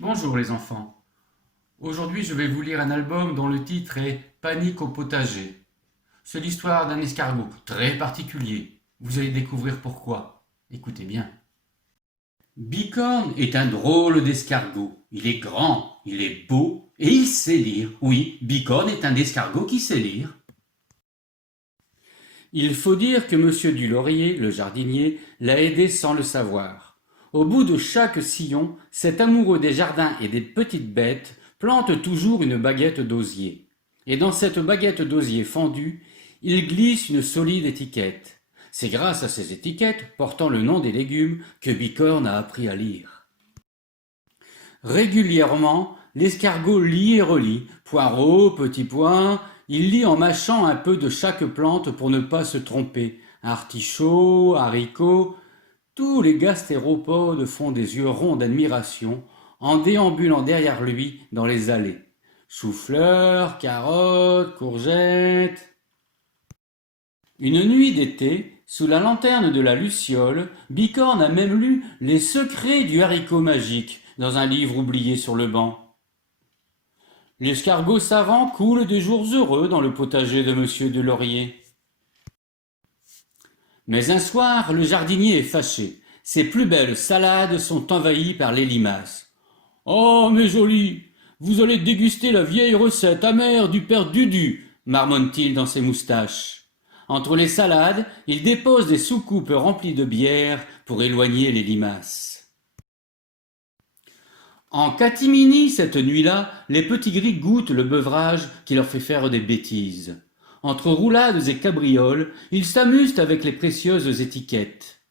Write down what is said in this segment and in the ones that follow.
Bonjour les enfants. Aujourd'hui, je vais vous lire un album dont le titre est Panique au potager. C'est l'histoire d'un escargot très particulier. Vous allez découvrir pourquoi. Écoutez bien. Bicorne est un drôle d'escargot. Il est grand, il est beau et il sait lire. Oui, Bicorne est un escargot qui sait lire. Il faut dire que Monsieur Dulaurier, le jardinier, l'a aidé sans le savoir. Au bout de chaque sillon, cet amoureux des jardins et des petites bêtes plante toujours une baguette d'osier. Et dans cette baguette d'osier fendue, il glisse une solide étiquette. C'est grâce à ces étiquettes, portant le nom des légumes, que Bicorne a appris à lire. Régulièrement, l'escargot lit et relit, poireaux, petits pois, il lit en mâchant un peu de chaque plante pour ne pas se tromper. Artichauts, haricots, tous les gastéropodes font des yeux ronds d'admiration en déambulant derrière lui dans les allées. Choux-fleurs, carottes, courgettes. Une nuit d'été, sous la lanterne de la Luciole, Bicorne a même lu Les secrets du haricot magique dans un livre oublié sur le banc. L'escargot savant coule des jours heureux dans le potager de Monsieur Delaurier. Mais un soir, le jardinier est fâché. Ses plus belles salades sont envahies par les limaces. Oh, mes jolis, vous allez déguster la vieille recette amère du père Dudu, marmonne-t-il dans ses moustaches. Entre les salades, il dépose des soucoupes remplies de bière pour éloigner les limaces. En catimini, cette nuit-là, les petits gris goûtent le beuvrage qui leur fait faire des bêtises. Entre roulades et cabrioles, ils s'amusent avec les précieuses étiquettes.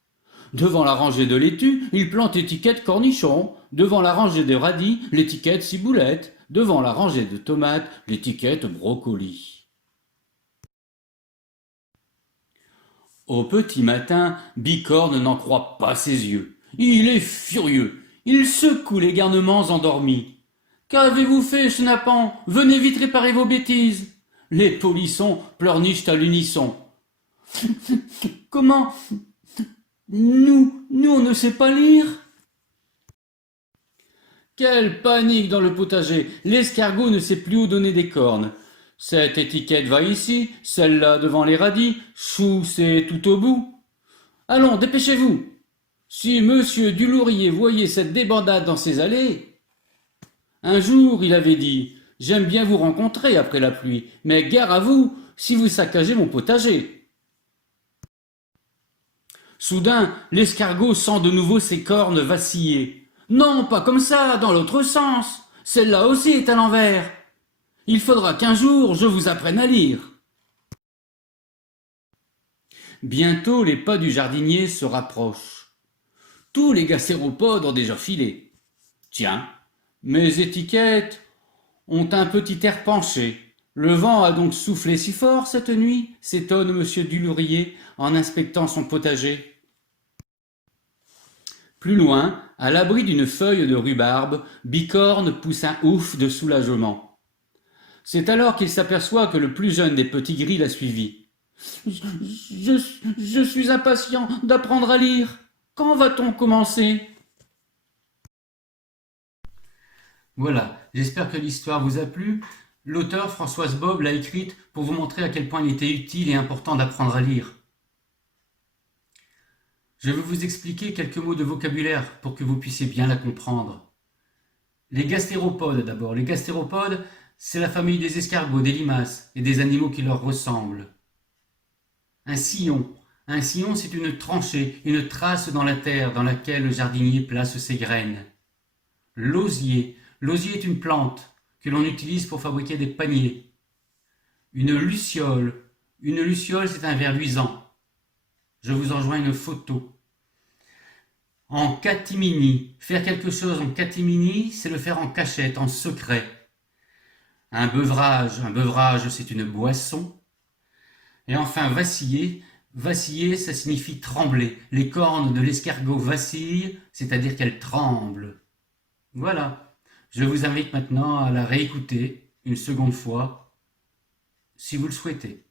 Devant la rangée de laitue, ils plantent étiquette cornichon. Devant la rangée de radis, l'étiquette ciboulette. Devant la rangée de tomates, l'étiquette brocoli. Au petit matin, Bicorne n'en croit pas ses yeux. Il est furieux. Il secoue les garnements endormis. Qu'avez-vous fait, Chenapan? Venez vite réparer vos bêtises. Les polissons pleurnichent à l'unisson. Comment? Nous on ne sait pas lire. Quelle panique dans le potager! L'escargot ne sait plus où donner des cornes. Cette étiquette va ici, celle-là devant les radis, chou c'est tout au bout. Allons, dépêchez-vous! Si monsieur Dulaurier voyait cette débandade dans ses allées. Un jour, il avait dit: j'aime bien vous rencontrer après la pluie, mais gare à vous si vous saccagez mon potager. Soudain, l'escargot sent de nouveau ses cornes vaciller. Non, pas comme ça, dans l'autre sens. Celle-là aussi est à l'envers. Il faudra qu'un jour je vous apprenne à lire. Bientôt les pas du jardinier se rapprochent. Tous les gastéropodes ont déjà filé. Tiens, mes étiquettes ont un petit air penché. Le vent a donc soufflé si fort cette nuit, s'étonne monsieur Dulaurier en inspectant son potager. Plus loin, à l'abri d'une feuille de rhubarbe, Bicorne pousse un ouf de soulagement. C'est alors qu'il s'aperçoit que le plus jeune des petits gris l'a suivi. Je suis impatient d'apprendre à lire. Quand va-t-on commencer? Voilà, j'espère que l'histoire vous a plu. L'auteur, Françoise Bob, l'a écrite pour vous montrer à quel point il était utile et important d'apprendre à lire. Je vais vous expliquer quelques mots de vocabulaire pour que vous puissiez bien la comprendre. Les gastéropodes d'abord. Les gastéropodes, c'est la famille des escargots, des limaces et des animaux qui leur ressemblent. Un sillon. Un sillon, c'est une tranchée, une trace dans la terre dans laquelle le jardinier place ses graines. L'osier. L'osier est une plante que l'on utilise pour fabriquer des paniers. Une luciole. Une luciole, c'est un ver luisant. Je vous enjoins une photo. En catimini. Faire quelque chose en catimini, c'est le faire en cachette, en secret. Un beuvage, c'est une boisson. Et enfin, vaciller. Vaciller, ça signifie trembler. Les cornes de l'escargot vacillent, c'est-à-dire qu'elles tremblent. Voilà. Je vous invite maintenant à la réécouter une seconde fois, si vous le souhaitez.